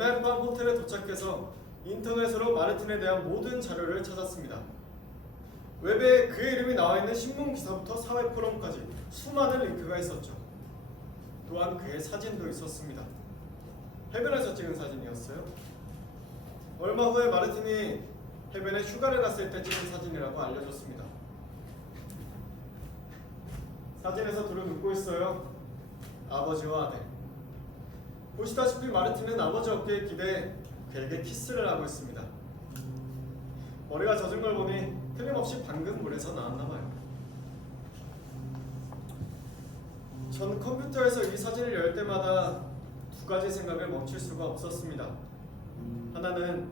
그날 밤 호텔에 도착해서 인터넷으로 마르틴에 대한 모든 자료를 찾았습니다. 웹에 그의 이름이 나와있는 신문 기사부터 사회 포럼까지 수많은 링크가 있었죠. 또한 그의 사진도 있었습니다. 해변에서 찍은 사진이었어요. 얼마 후에 마르틴이 해변에 휴가를 갔을 때 찍은 사진이라고 알려졌습니다. 사진에서 둘은 웃고 있어요. 아버지와 아들. 보시다시피 마르틴은 아버지 어깨에 기대 그에게 키스를 하고 있습니다. 머리가 젖은 걸 보니 틀림없이 방금 물에서 나왔나봐요. 전 컴퓨터에서 이 사진을 열 때마다 두 가지 생각을 멈출 수가 없었습니다. 하나는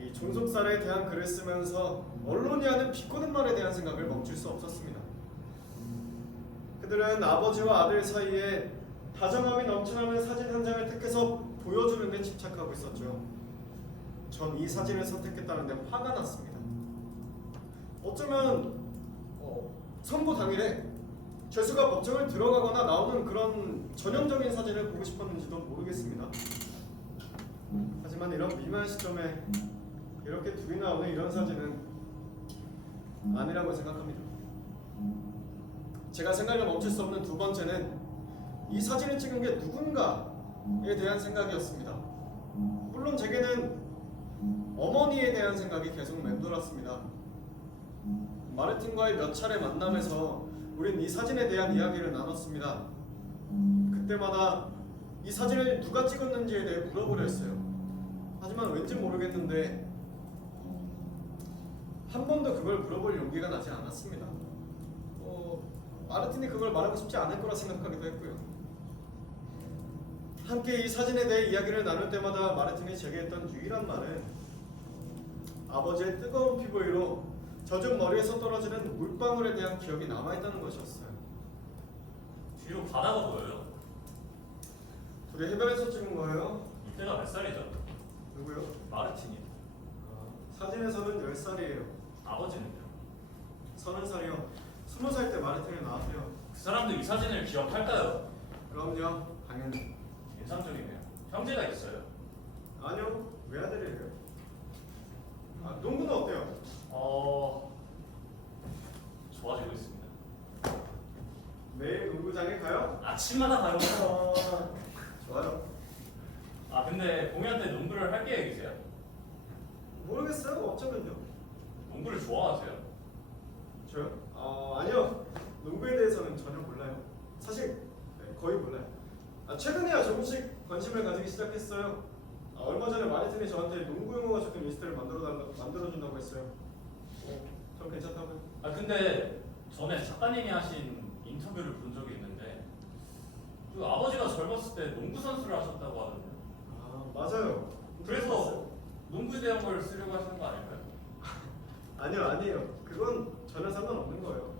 이 종속살에 대한 글을 쓰면서 언론이 하는 비꼬는 말에 대한 생각을 멈출 수 없었습니다. 그들은 아버지와 아들 사이에 다정함이 넘쳐나는 사진 한 장을 택해서 보여주는 데 집착하고 있었죠. 전 이 사진을 선택했다는 데 화가 났습니다. 어쩌면 선고 당일에 죄수가 법정을 들어가거나 나오는 그런 전형적인 사진을 보고 싶었는지도 모르겠습니다. 하지만 이런 미묘한 시점에 이렇게 둘이 나오는 이런 사진은 아니라고 생각합니다. 제가 생각을 멈출 수 없는 두 번째는 이 사진을 찍은 게 누군가에 대한 생각이었습니다. 물론 제게는 어머니에 대한 생각이 계속 맴돌았습니다. 마르틴과의 몇 차례 만남에서 우린 이 사진에 대한 이야기를 나눴습니다. 그때마다 이 사진을 누가 찍었는지에 대해 물어보려 했어요. 하지만 왠지 모르겠는데 한 번도 그걸 물어볼 용기가 나지 않았습니다. 마르틴이 그걸 말하고 싶지 않을 거라 생각하기도 했고요. 함께 이 사진에 대해 이야기를 나눌 때마다 마르틴이 제게 했던 유일한 말은 아버지의 뜨거운 피부 위로 젖은 머리에서 떨어지는 물방울에 대한 기억이 남아있다는 것이었어요. 뒤로 바다가 보여요. 둘이 해변에서 찍은 거예요? 이때가 몇 살이죠? 누구요? 마르틴이. 사진에서는 10살이에요. 아버지는요? 30살이요. 20살 때 마르틴이 나왔대요. 그 사람도 이 사진을 기억할까요? 그럼요. 당연히. 인상적이네요. 형제가 있어요? 아니요. 외아들이에요. 농구는 어때요? 좋아지고 있습니다. 매일 농구장에 가요? 아침마다 가요. 좋아요. 근데 공연 때 농구를 할 계획이세요? 모르겠어요. 어쩌면요. 농구를 좋아하세요? 저요? 아니요. 농구에 대해서는 전혀 몰라요. 사실 거의 몰라요. 최근에야 조금씩 관심을 가지기 시작했어요. 얼마 전에 마르틴이 저한테 농구 용어가 적힌 리스트를 만들어준다고 했어요. 전 괜찮다고요. 근데 전에 작가님이 하신 인터뷰를 본 적이 있는데 그 아버지가 젊었을 때 농구 선수를 하셨다고 하던데요. 맞아요. 그래서 농구에 대한 걸 쓰려고 하시는 거 아닐까요? 아니에요. 그건 전혀 상관없는 거예요.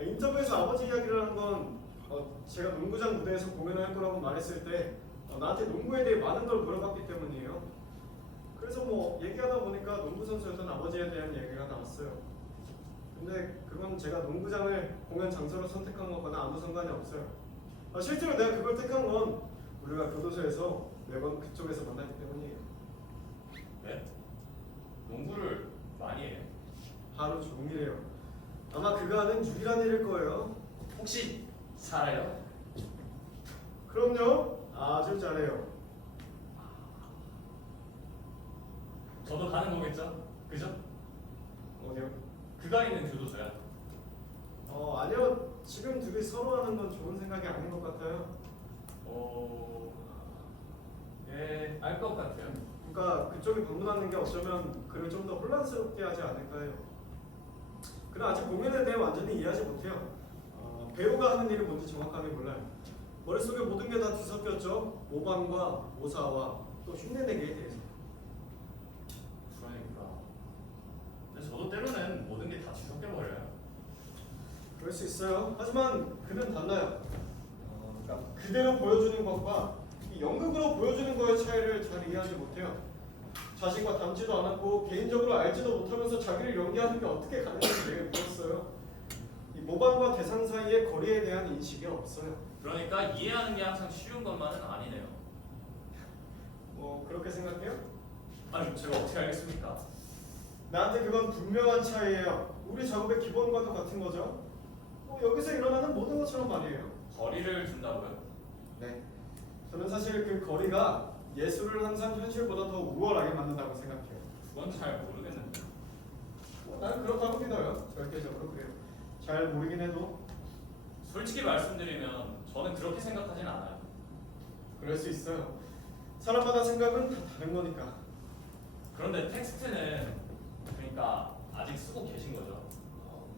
인터뷰에서 아버지 이야기를 한 건 제가 농구장 무대에서 공연을 할 거라고 말했을 때 나한테 농구에 대해 많은 걸 물어봤기 때문이에요. 그래서 얘기하다 보니까 농구 선수였던 아버지에 대한 얘기가 나왔어요. 근데 그건 제가 농구장을 공연 장소로 선택한 거거나 아무 상관이 없어요. 실제로 내가 그걸 택한 건 우리가 교도소에서 매번 그쪽에서 만났기 때문이에요. 네? 농구를 많이 해요? 하루 종일이에요. 아마 그가 하는 유일한 일일 거예요. 혹시 살아요? 그럼요. 아주 잘해요. 저도 가는 거겠죠? 그죠? 어디요? 그가 있는 교도소야. 아니요. 지금 둘이 서로 하는 건 좋은 생각이 아닌 것 같아요. 예, 알 것 같아요. 그러니까 그쪽이 방문하는 게 어쩌면 그를 좀 더 혼란스럽게 하지 않을까 해요. 그는 아직 공연에 대해 완전히 이해하지 못해요. 배우가 하는 일이 뭔지 정확하게 몰라요. 머릿속에 모든 게 다 뒤섞였죠. 모방과 모사와 또 흉내내기에 대해서. 그러니까. 근데 저도 때로는 모든 게 다 뒤섞여버려요. 그럴 수 있어요. 하지만 그는 달라요. 그러니까 그대로 보여주는 것과 이 연극으로 보여주는 거의 차이를 잘 이해하지 못해요. 자신과 닮지도 않았고 개인적으로 알지도 못하면서 자기를 연기하는 게 어떻게 가능한지 내가 물었어요. 이 모방과 대상 사이의 거리에 대한 인식이 없어요. 그러니까 이해하는 게 항상 쉬운 것만은 아니네요. 뭐 그렇게 생각해요? 아니 제가 어떻게 알겠습니까? 나한테 그건 분명한 차이예요. 우리 작업의 기본과도 같은 거죠. 뭐 여기서 일어나는 모든 것처럼 말이에요. 거리를 둔다고요? 네. 저는 사실 그 거리가 예술을 항상 현실보다 더 우월하게 만든다고 생각해요. 그건 잘 모르겠는데. 나는 그렇다고 믿어요. 절대적으로 그래요. 잘 모르긴 해도 솔직히 말씀드리면 저는 그렇게 생각하진 않아요. 그럴 수 있어요. 사람마다 생각은 다 다른 거니까. 그런데 텍스트는 그러니까 아직 쓰고 계신 거죠?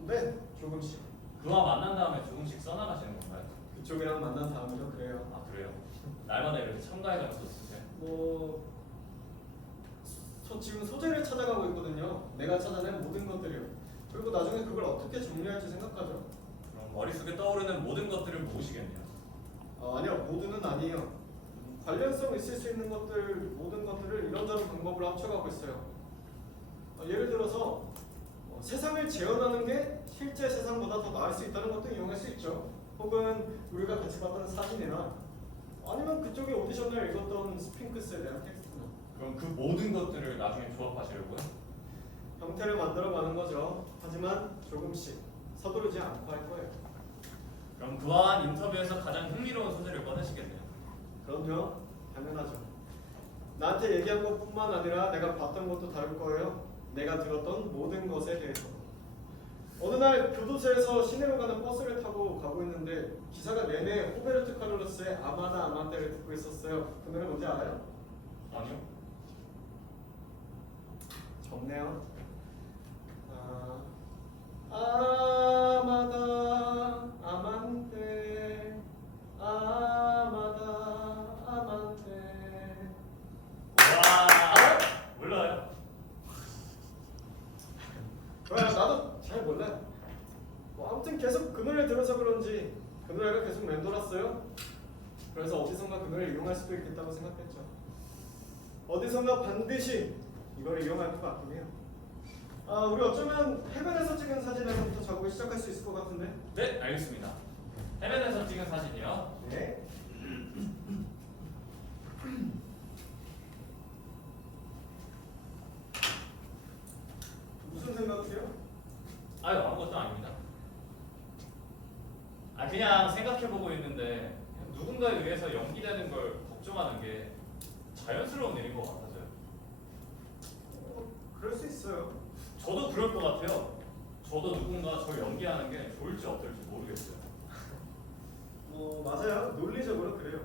네, 조금씩. 그와 만난 다음에 조금씩 써나가시는 건가요? 그쪽이랑 만난 다음에도 그래요. 아 그래요? 날마다 이렇게 첨가해가면서 쓰세요? 뭐 지금 소재를 찾아가고 있거든요. 내가 찾아낸 모든 것들이요. 그리고 나중에 그걸 어떻게 정리할지 생각하죠. 그럼 머릿속에 떠오르는 모든 것들을 모으시겠네요. 아니요, 모두는 아니에요. 관련성 있을 수 있는 것들, 모든 것들을 이런저런 방법으로 합쳐가고 있어요. 예를 들어서 세상을 재현하는 게 실제 세상보다 더 나을 수 있다는 것도 이용할 수 있죠. 혹은 우리가 같이 봤던 사진이나 아니면 그쪽에 오디션을 읽었던 스핑크스에 대한 텍스트나 그럼 그 모든 것들을 나중에 조합하시려고요? 형태를 만들어가는 거죠. 하지만 조금씩 서두르지 않고 할 거예요. 그럼 그와 인터뷰에서 가장 흥미로운 소재를 꺼내시겠네요. 그럼요, 당연하죠. 나한테 얘기한 것뿐만 아니라 내가 봤던 것도 다를 거예요. 내가 들었던 모든 것에 대해서. 어느 날 교도소에서 시내로 가는 버스를 타고 가고 있는데 기사가 내내 호베르트 카를로스의 아마다 아만떼를 듣고 있었어요. 그 노래 뭔지 알아요? 아니요. 적네요. 아마다 아만떼 아마다 아만떼. 와 몰라요. 나도 잘 몰라요. 뭐 아무튼 계속 그 노래 들어서 그런지 그 노래가 계속 맴돌았어요. 그래서 어디선가 그 노래를 이용할 수도 있겠다고 생각했죠. 어디선가 반드시 이걸 이용할 것 같긴 해요. 우리 어쩌면 해변에서 찍은 사진에서부터 작업을 시작할 수 있을 것 같은데. 네 알겠습니다. 해변에서 찍은 사진이요. 네. 무슨 생각이세요? 아유 아무것도 아닙니다. 그냥 생각해보고 있는데 누군가에 의해서 연기되는 걸 걱정하는 게 자연스러운 일인 것 같아서요. 그럴 수 있어요. 저도 그럴 것 같아요. 저도 누군가 저를 연기하는 게 좋을지 어떨지 모르겠어요. 맞아요. 논리적으로 그래요.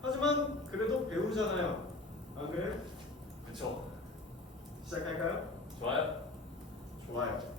하지만 그래도 배우잖아요. 안 그래요? 그쵸? 시작할까요? 좋아요? 좋아요.